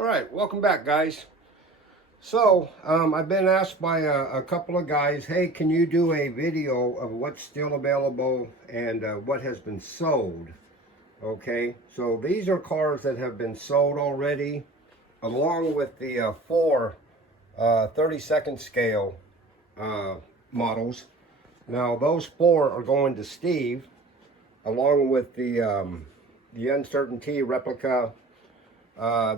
All right, welcome back, guys. So, I've been asked by a couple of guys, hey, can you do a video of what's still available and what has been sold? Okay, so these are cars that have been sold already, along with the four 32nd scale models. Now, those four are going to Steve, along with the Uncertainty replica.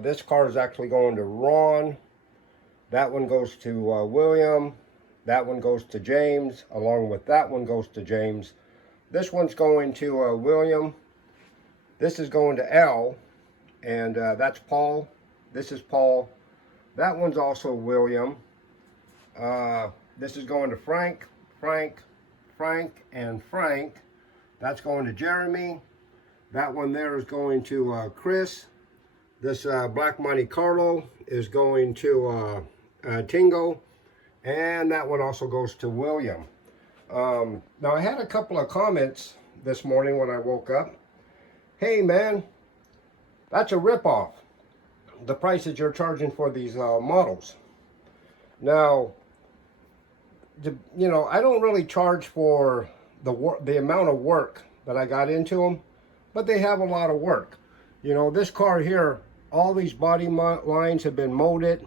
This car is actually going to Ron. That one goes to William. That one goes to James. Along with that one goes to James. This one's going to William. This is going to L. And that's Paul. This is Paul. That one's also William. This is going to Frank, and Frank. That's going to Jeremy. That one there is going to Chris. This Black Monte Carlo is going to Tingo, and that one also goes to William. Now, I had a couple of comments this morning when I woke up. Hey, man, that's a ripoff, the prices you're charging for these models. Now, I don't really charge for the amount of work that I got into them, but they have a lot of work. This car here, all these body lines have been molded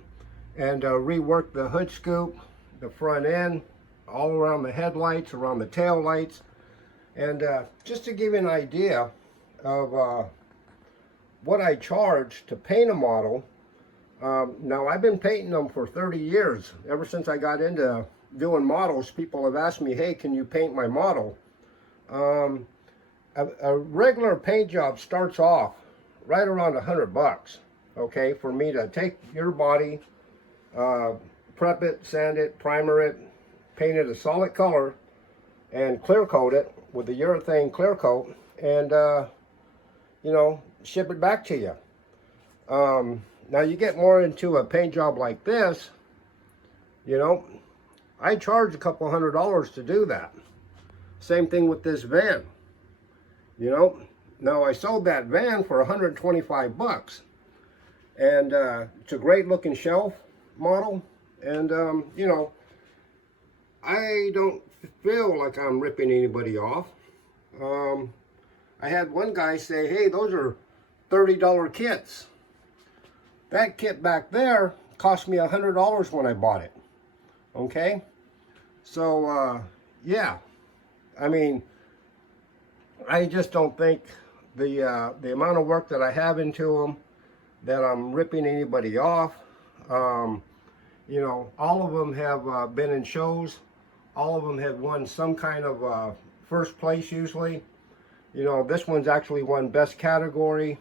and reworked, the hood scoop, the front end, all around the headlights, around the tail lights. And just to give you an idea of what I charge to paint a model, now I've been painting them for 30 years. Ever since I got into doing models, people have asked me, hey, can you paint my model? A regular paint job starts off right around $100, okay, for me to take your body, prep it, sand it, primer it, paint it a solid color, and clear coat it with the urethane clear coat, and ship it back to you. Now you get more into a paint job like this, I charge a couple $100 to do that. Same thing with this van. Now I sold that van for 125 bucks, and it's a great looking shelf model, and I don't feel like I'm ripping anybody off. I had one guy say, hey, those are $30 kits. That kit back there cost me $100 when I bought it. Okay, so yeah, I mean, I just don't think the amount of work that I have into them, that I'm ripping anybody off. All of them have been in shows. All of them have won some kind of first place usually. This one's actually won best category.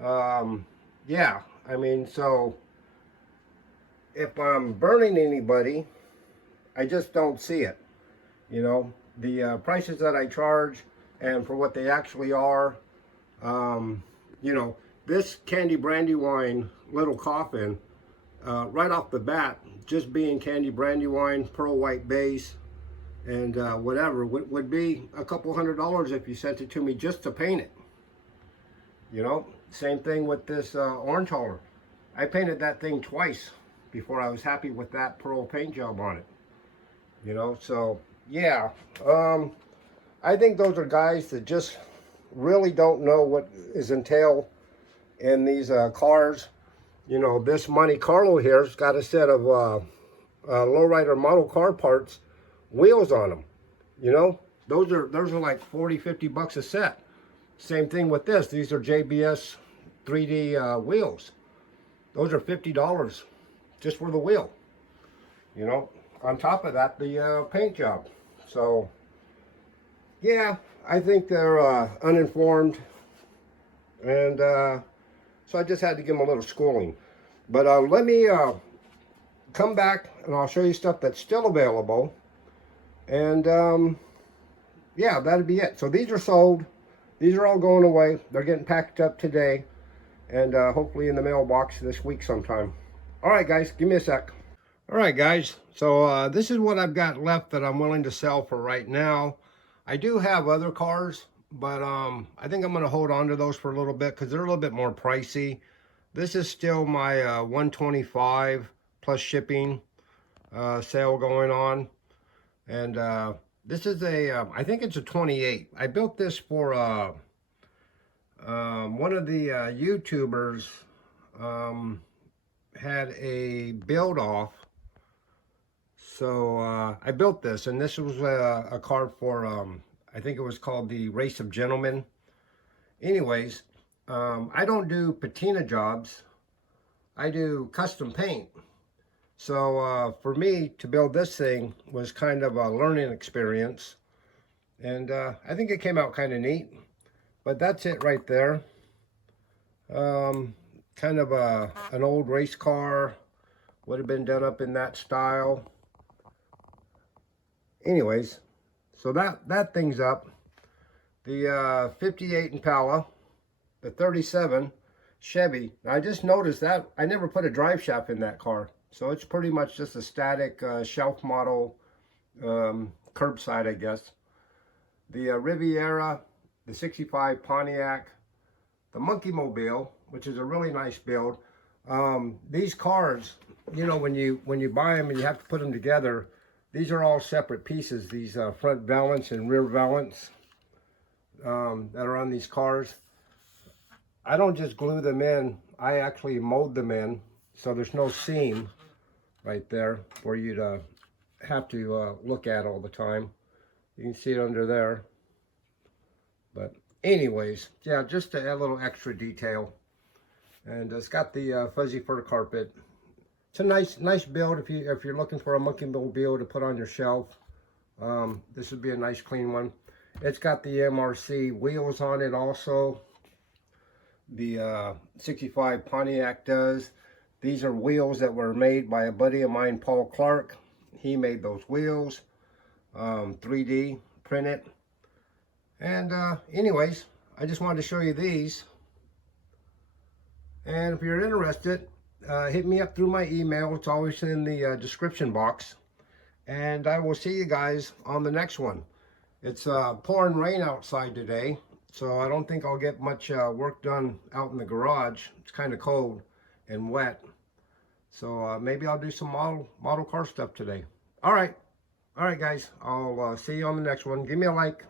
Yeah, I mean, so if I'm burning anybody, I just don't see it. The prices that I charge and for what they actually are, this Candy Brandywine little coffin, right off the bat, just being Candy Brandywine, pearl white base, and whatever, would be a couple $100 if you sent it to me just to paint it. Same thing with this orange hauler. I painted that thing twice before I was happy with that pearl paint job on it. So yeah, I think those are guys that just really don't know what is entailed in these cars. This Monte Carlo here's got a set of lowrider model car parts, wheels on them. Those are like 40-50 bucks a set. Same thing with this. These are JBS 3D wheels. Those are $50 just for the wheel. On top of that, the paint job. So yeah, I think they're uninformed, and so I just had to give them a little schooling. But let me come back and I'll show you stuff that's still available, and yeah, that'd be it. So these are sold. These are all going away. They're getting packed up today, and hopefully in the mailbox this week sometime. All right, guys, give me a sec. All right, guys, so this is what I've got left that I'm willing to sell for right now. I do have other cars, but I think I'm going to hold on to those for a little bit because they're a little bit more pricey. This is still my 125 plus shipping sale going on. And this is a, I think it's a 28. I built this for one of the YouTubers had a build off. So I built this, and this was a car for, I think it was called the Race of Gentlemen. Anyways, I don't do patina jobs. I do custom paint. So for me to build this thing was kind of a learning experience. And I think it came out kind of neat. But that's it right there. Kind of an old race car. Would have been done up in that style. Anyways, so that thing's up. The 58 Impala, the 37 Chevy. Now, I just noticed that I never put a drive shaft in that car. So it's pretty much just a static shelf model, curbside, I guess. The Riviera, the 65 Pontiac, the Monkey Mobile, which is a really nice build. These cars, you know, when you buy them and you have to put them together, these are all separate pieces. These front valance and rear valance that are on these cars. I don't just glue them in. I actually mold them in, so there's no seam right there for you to have to look at all the time. You can see it under there. But anyways, yeah, just to add a little extra detail. And it's got the fuzzy fur carpet. It's a nice build if you're looking for a Monkey Mobile to put on your shelf. This would be a nice clean one. It's got the MRC wheels on it also. The 65 Pontiac does. These are wheels that were made by a buddy of mine, Paul Clark. He made those wheels, 3D printed. And anyways, I just wanted to show you these. And if you're interested, hit me up through my email. It's always in the description box. And I will see you guys on the next one. It's pouring rain outside today, so I don't think I'll get much work done out in the garage. It's kind of cold and wet. So maybe I'll do some model car stuff today. All right, guys. I'll see you on the next one. Give me a like.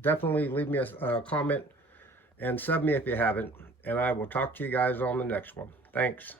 Definitely leave me a comment and sub me if you haven't. And I will talk to you guys on the next one. Thanks.